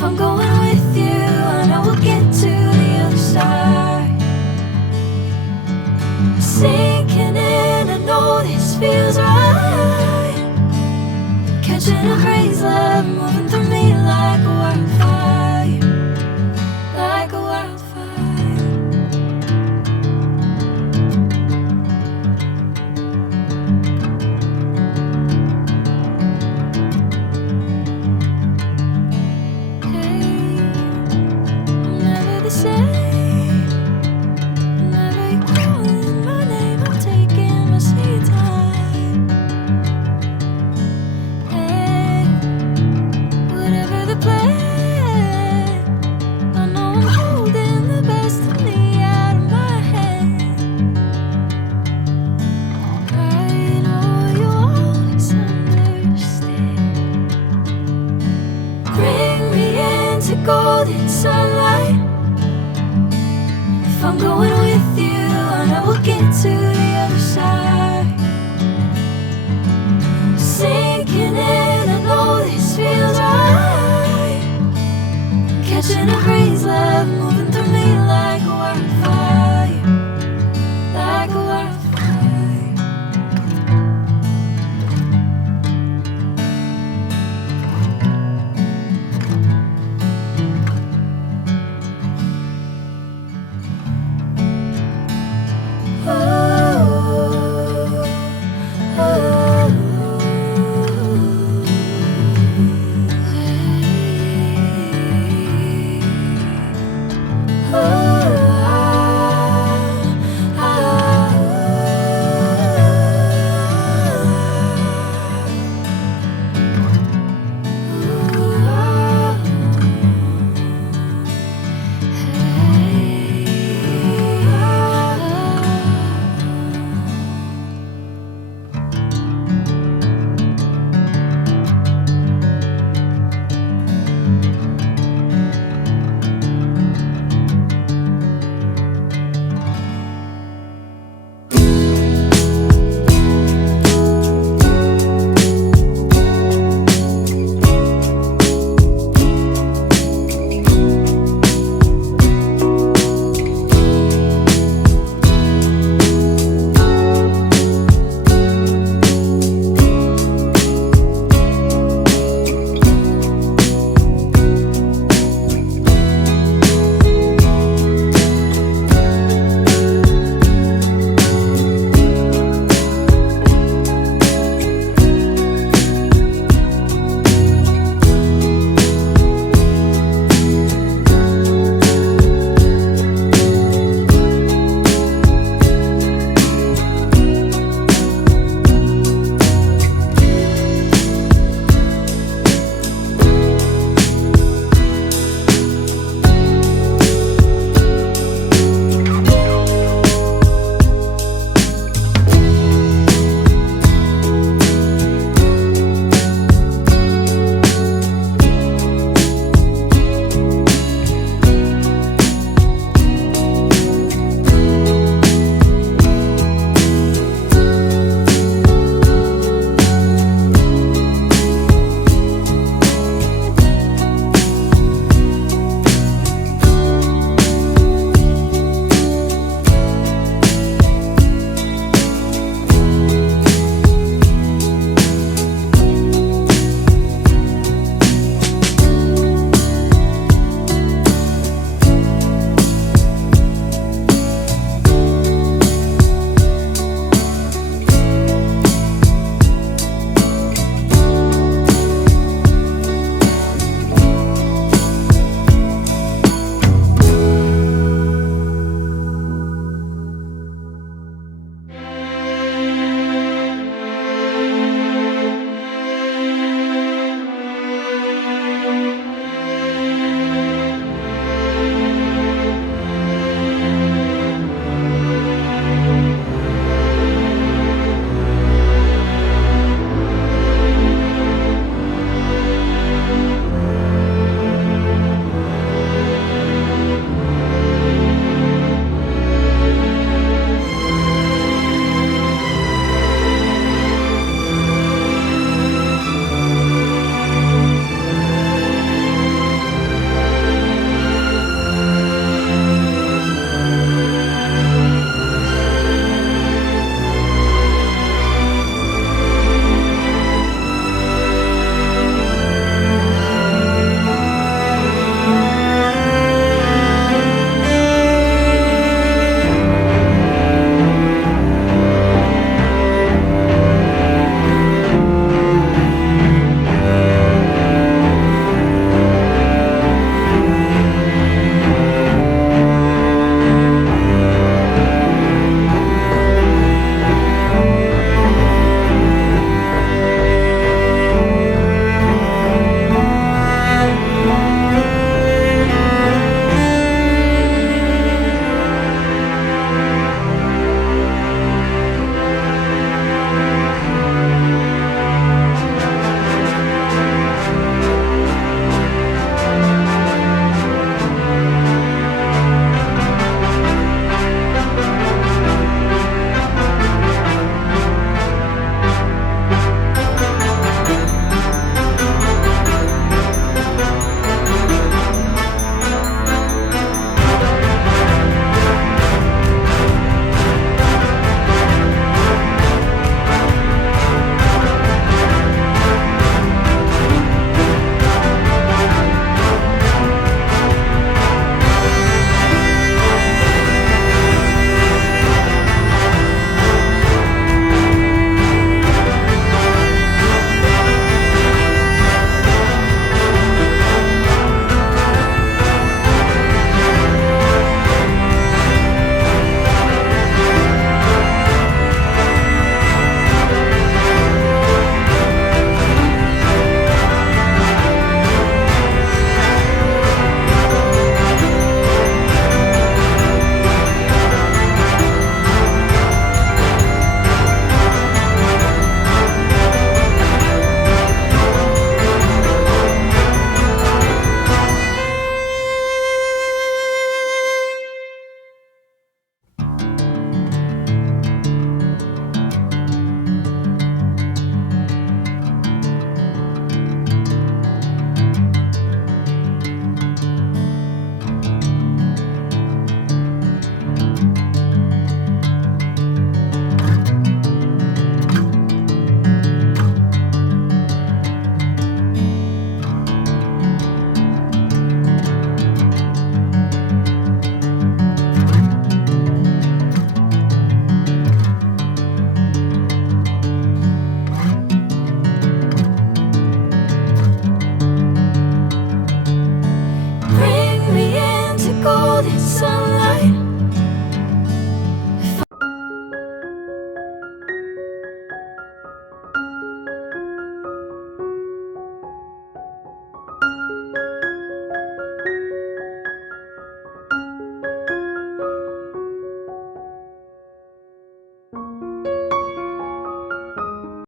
If I'm going with you, I know we'll get to the other side. Sinking in, I know this feels right. Catching a crazy love, moving through me like a wildfire, like a wildfire. Hey, I'm never the same. Whenever you're calling my name, I'm taking my sweet time. Hey, whatever the plan, I know I'm holding the best of me out of my hand. I know you always understand. Bring me into golden sunlight. If I'm going with you, I know we'll get to the other side. Sinking in, I know this feels right.